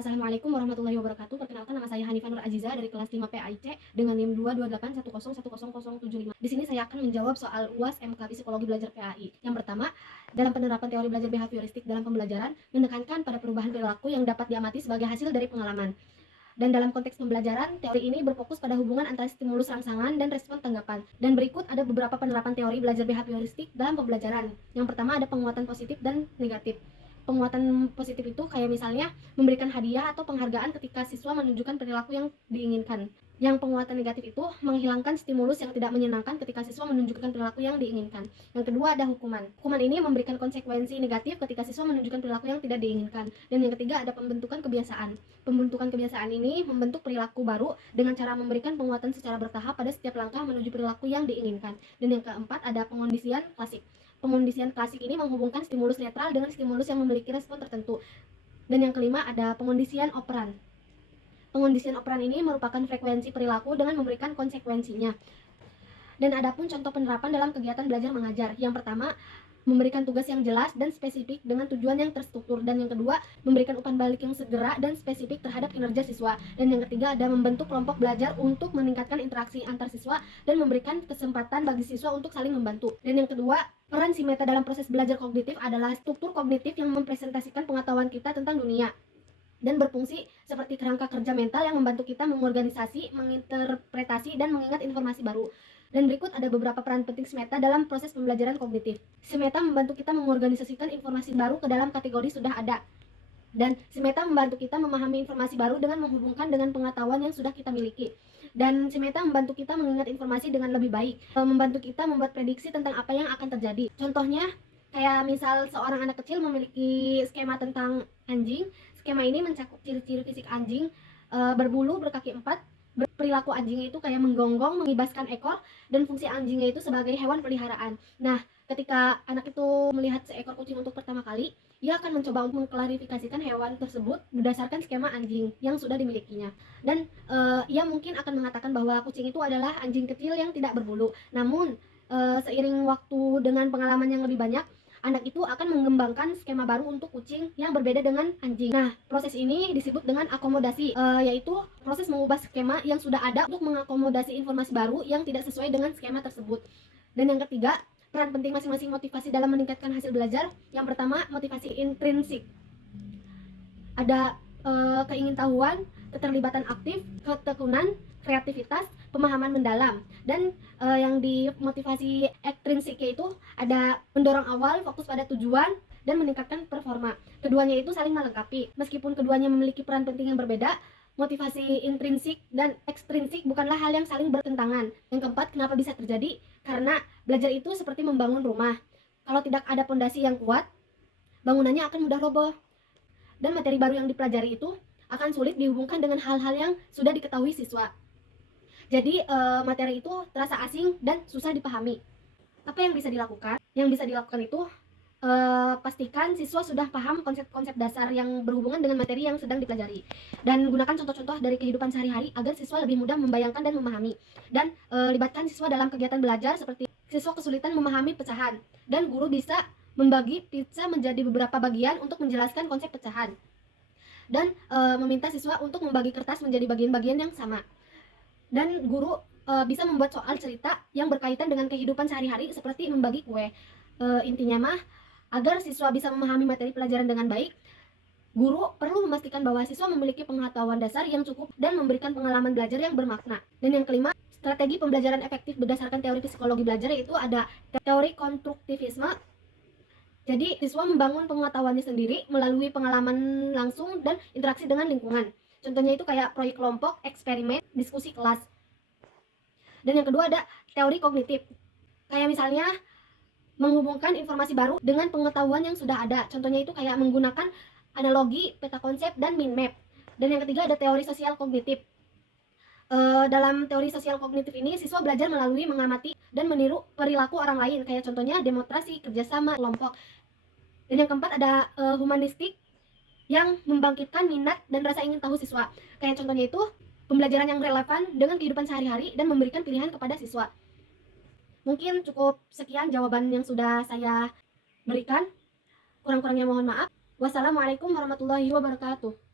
Assalamualaikum warahmatullahi wabarakatuh. Perkenalkan, nama saya Hanifah Nur Aziza dari kelas 5 PAIC dengan NIM 228101000. Di sini saya akan menjawab soal UAS MK Psikologi Belajar PAI. Yang pertama, dalam penerapan teori belajar behavioristik dalam pembelajaran, menekankan pada perubahan perilaku yang dapat diamati sebagai hasil dari pengalaman. Dan dalam konteks pembelajaran, teori ini berfokus pada hubungan antara stimulus rangsangan dan respon tanggapan. Dan berikut ada beberapa penerapan teori belajar behavioristik dalam pembelajaran. Yang pertama ada penguatan positif dan negatif. Penguatan positif itu kayak misalnya memberikan hadiah atau penghargaan ketika siswa menunjukkan perilaku yang diinginkan. Yang penguatan negatif itu menghilangkan stimulus yang tidak menyenangkan ketika siswa menunjukkan perilaku yang diinginkan. Yang kedua ada hukuman. Hukuman ini memberikan konsekuensi negatif ketika siswa menunjukkan perilaku yang tidak diinginkan. Dan yang ketiga ada pembentukan kebiasaan. Pembentukan kebiasaan ini membentuk perilaku baru dengan cara memberikan penguatan secara bertahap pada setiap langkah menuju perilaku yang diinginkan. Dan yang keempat ada pengondisian klasik. Pengondisian klasik ini menghubungkan stimulus netral dengan stimulus yang memiliki respon tertentu. Dan yang kelima ada pengondisian operan. Pengondisian operan ini merupakan frekuensi perilaku dengan memberikan konsekuensinya. Dan adapun contoh penerapan dalam kegiatan belajar mengajar. Yang pertama, memberikan tugas yang jelas dan spesifik dengan tujuan yang terstruktur. Dan yang kedua, memberikan umpan balik yang segera dan spesifik terhadap kinerja siswa. Dan yang ketiga, ada membentuk kelompok belajar untuk meningkatkan interaksi antar siswa dan memberikan kesempatan bagi siswa untuk saling membantu. Dan yang kedua, peran si meta dalam proses belajar kognitif adalah struktur kognitif yang mempresentasikan pengetahuan kita tentang dunia dan berfungsi seperti kerangka kerja mental yang membantu kita mengorganisasi, menginterpretasi, dan mengingat informasi baru. Dan berikut ada beberapa peran penting SMETA dalam proses pembelajaran kognitif. SMETA membantu kita mengorganisasikan informasi baru ke dalam kategori sudah ada. Dan SMETA membantu kita memahami informasi baru dengan menghubungkan dengan pengetahuan yang sudah kita miliki. Dan SMETA membantu kita mengingat informasi dengan lebih baik, membantu kita membuat prediksi tentang apa yang akan terjadi. Contohnya, kayak misal seorang anak kecil memiliki skema tentang anjing. Skema ini mencakup ciri-ciri fisik anjing, berbulu, berkaki 4, perilaku anjingnya itu kayak menggonggong, mengibaskan ekor, dan fungsi anjingnya itu sebagai hewan peliharaan. Nah, ketika anak itu melihat seekor kucing untuk pertama kali, ia akan mencoba untuk mengklarifikasikan hewan tersebut berdasarkan skema anjing yang sudah dimilikinya. Dan ia mungkin akan mengatakan bahwa kucing itu adalah anjing kecil yang tidak berbulu. Namun, seiring waktu dengan pengalaman yang lebih banyak, anak itu akan mengembangkan skema baru untuk kucing yang berbeda dengan anjing. Nah, proses ini disebut dengan akomodasi, yaitu proses mengubah skema yang sudah ada untuk mengakomodasi informasi baru yang tidak sesuai dengan skema tersebut. Dan yang ketiga, peran penting masing-masing motivasi dalam meningkatkan hasil belajar. Yang pertama, motivasi intrinsik. Ada keingintahuan, keterlibatan aktif, ketekunan, kreativitas, pemahaman mendalam. Dan yang di motivasi ekstrinsik itu ada mendorong awal, fokus pada tujuan, dan meningkatkan performa. Keduanya itu saling melengkapi. Meskipun keduanya memiliki peran penting yang berbeda, motivasi intrinsik dan ekstrinsik bukanlah hal yang saling bertentangan. Yang keempat, kenapa bisa terjadi? Karena belajar itu seperti membangun rumah. Kalau tidak ada pondasi yang kuat, bangunannya akan mudah roboh. Dan materi baru yang dipelajari itu akan sulit dihubungkan dengan hal-hal yang sudah diketahui siswa. Jadi materi itu terasa asing dan susah dipahami. Apa yang bisa dilakukan? Yang bisa dilakukan itu pastikan siswa sudah paham konsep-konsep dasar yang berhubungan dengan materi yang sedang dipelajari. Dan gunakan contoh-contoh dari kehidupan sehari-hari agar siswa lebih mudah membayangkan dan memahami. Dan libatkan siswa dalam kegiatan belajar seperti siswa kesulitan memahami pecahan. Dan guru bisa membagi pizza menjadi beberapa bagian untuk menjelaskan konsep pecahan. Dan meminta siswa untuk membagi kertas menjadi bagian-bagian yang sama. Dan guru bisa membuat soal cerita yang berkaitan dengan kehidupan sehari-hari seperti membagi kue. Intinya mah, agar siswa bisa memahami materi pelajaran dengan baik, guru perlu memastikan bahwa siswa memiliki pengetahuan dasar yang cukup dan memberikan pengalaman belajar yang bermakna. Dan yang kelima, strategi pembelajaran efektif berdasarkan teori psikologi belajar yaitu ada teori konstruktivisme. Jadi, siswa membangun pengetahuannya sendiri melalui pengalaman langsung dan interaksi dengan lingkungan. Contohnya itu kayak proyek kelompok, eksperimen, diskusi kelas. Dan yang kedua ada teori kognitif. Kayak misalnya menghubungkan informasi baru dengan pengetahuan yang sudah ada. Contohnya itu kayak menggunakan analogi, peta konsep, dan mind map. Dan yang ketiga ada teori sosial kognitif. Dalam teori sosial kognitif ini, siswa belajar melalui mengamati dan meniru perilaku orang lain. Kayak contohnya demonstrasi, kerjasama, kelompok. Dan yang keempat ada humanistik yang membangkitkan minat dan rasa ingin tahu siswa. Kayak contohnya itu pembelajaran yang relevan dengan kehidupan sehari-hari dan memberikan pilihan kepada siswa. Mungkin cukup sekian jawaban yang sudah saya berikan. Kurang-kurangnya mohon maaf. Wassalamualaikum warahmatullahi wabarakatuh.